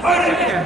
Fight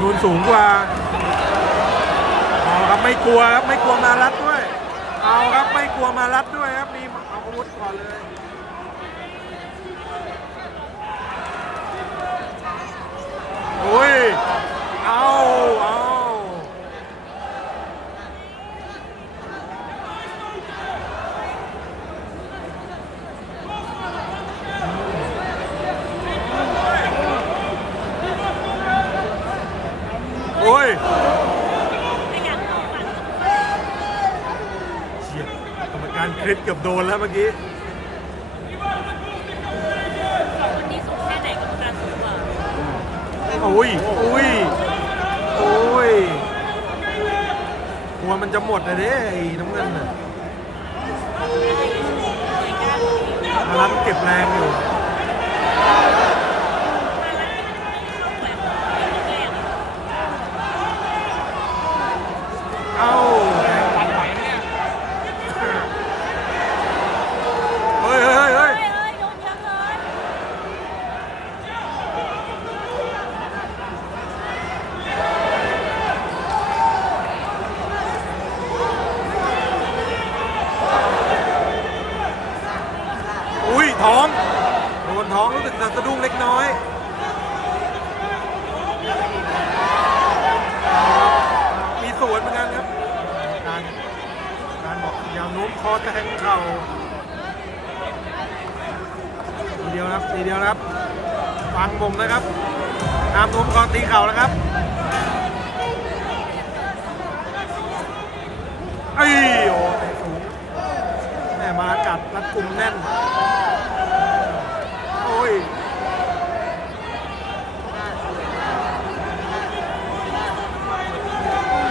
นูนสูงกว่าเอาครับไม่กลัวครับไม่กลัวมารัดด้วย เอาครับไม่กลัวมารัดด้วยครับมีเอาอาวุธก่อนเลยโอ้ยเอาเอาโอ้ยเฉียด กรรมการคริสเกือบโดนแล้วเมื่อกี้วันนี้สูงแค่ไหนกรรมการสูงกว่าโอ้ยโอ้ยโอ้ยหัวมันจะหมดเลยเด้ไอ้น้ำเงินน่ะมารับเก็บแรงอยู่ เอ้าเฮ้ยเฮ้ยเฮ้ย เฮ้ยเฮ้ยโดนเยอะเลย อุ้ยท้องโดนท้องรู้สึกจะสะดุ้งเล็กน้อยมีสวนเหมือนกันครับการการบอกอย่าโน้มคอแทงเข่าทีเดียวครับทีเดียวครับ ฟังผมนะครับตามโน้มคอตีเข่านะครับไอ้โอ้เตะสูงแม่มากัดรัดกลุ่มแน่น โอ้ย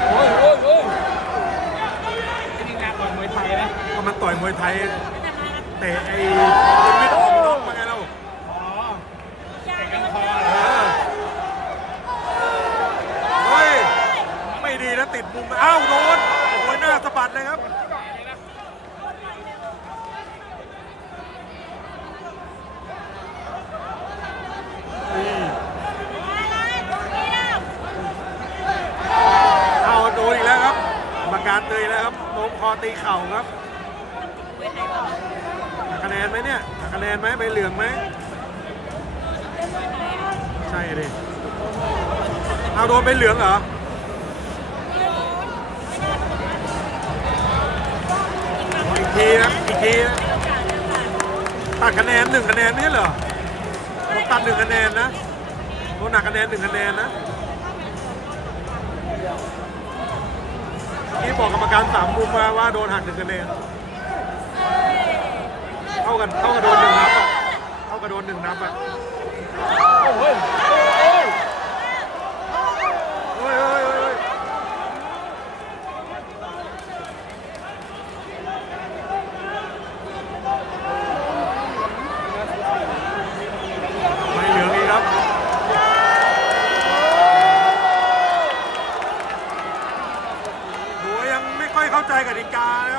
โอ้ยโอ้ยโอ้ยไอ้นี่งานต่อยมวยไทยนะ ก็ มวยไทยเตะไอ้เป็นมิดออกนอกมาไงเราอ๋ออย่าแต่โดกันคอเออเฮ้ย ไม่ดีนะติดมุมอ้าวโดนโอ้ยหน้าสะบัดเลยครับนี่เอาโดนอีกแล้วครับกรรมการเตยแล้วครับโนมคอตีเข่าครับ หักคะแนนไหมเนี่ยหักคะแนนไหมใบเหลืองไหมใช่ดิเอาโดนใบเหลืองเหรออีกทีนะอีกทีนะตัดคะแนนหนึ่งคะแนนไม่ใช่เหรอผมตัดหนึ่งคะแนนนะโดนหนักคะแนนหนึ่งคะแนนนะที่บอกกรรมการสามมุมมาว่าโดนหักหนึ่งคะแนน ท่ากันเท่ากันโดนหนึ่งนับอะเท่ากันโดนหนึ่งนับอะโอ้โโอ้ยโอ้ยโอ้ยไม่เหลืออีกครับหัวยังไม่ค่อยเข้าใจกติกานะครั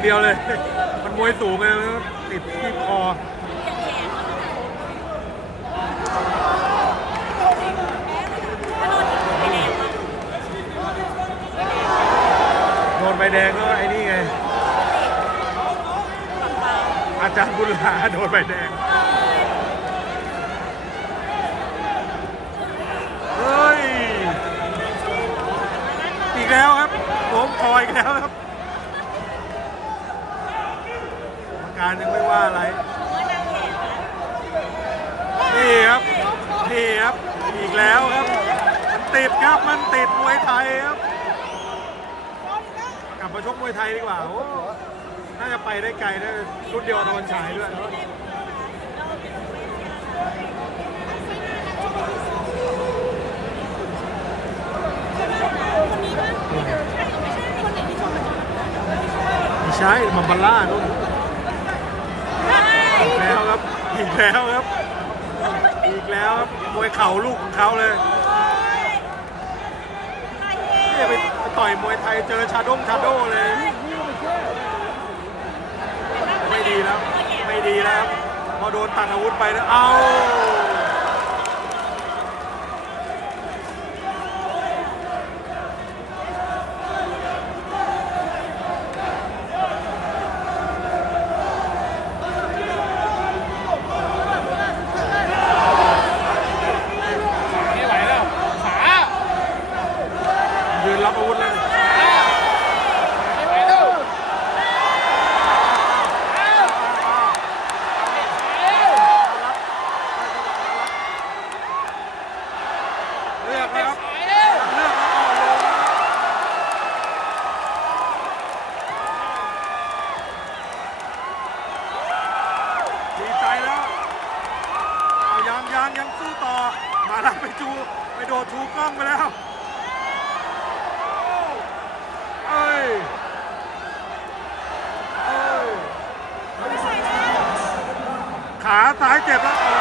อย่างเดียวเลย มันมวยสูงไงมันติดคีบคอโดนใบแดงก็ไอ้นี่ไง อาจารย์บุญลาโดนใบแดง เฮ้ย อีกแล้วครับโน้มคอยอีกแล้วครับ กรรมการยังไม่ว่าอะไร นี่ครับ นี่ครับ อีกแล้วครับ มันติดครับ มันติดมวยไทยครับ กลับมาชกมวยไทยดีกว่า โอ้ น่าจะไปได้ไกลได้รุ่นเดียวกับตะวันฉายด้วยไม่ใช่มัมบาร่านู่น อีกแล้วครับ อีกแล้วครับ อีกแล้วครับมวยเข่าลูกของเขาเลยเนี่ยไปต่อยมวยไทยเจอชาดงชาโดเลย ไม่ดีแล้ว ไม่ดีแล้ว พอโดนตัดอาวุธไปนะเอา ไม่ไหวแล้ว ขา ยืนรับอาวุธเลย ไม่ไหวแล้ว เลือกนะครับ หายแล้ว เลือกแล้วเอาลงดีใจแล้วเอา ยังยังสู้ต่อ มาแล้วไปจูไปโดดชูกล้องไปแล้วเอ้ยเอ้ยขาซ้ายเจ็บแล้ว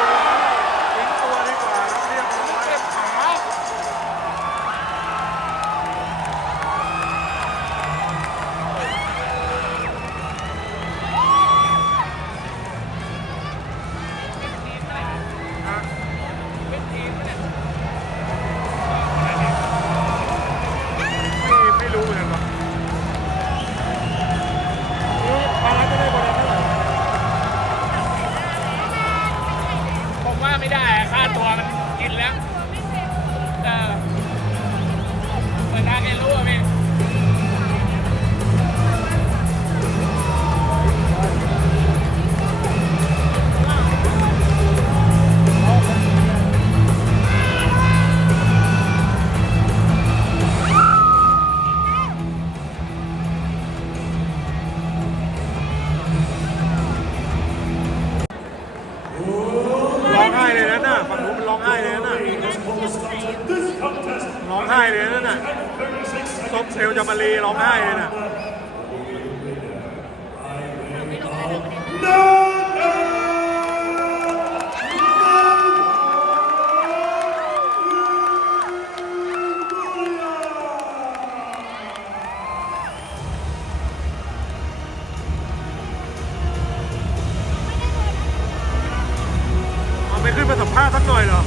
ไห้เลยนะน่ะซบเซลจามารีร้องไห้เลยน่ะเอาไปขึ้นมาสัมภาษณ์สักหน่อยเหรอ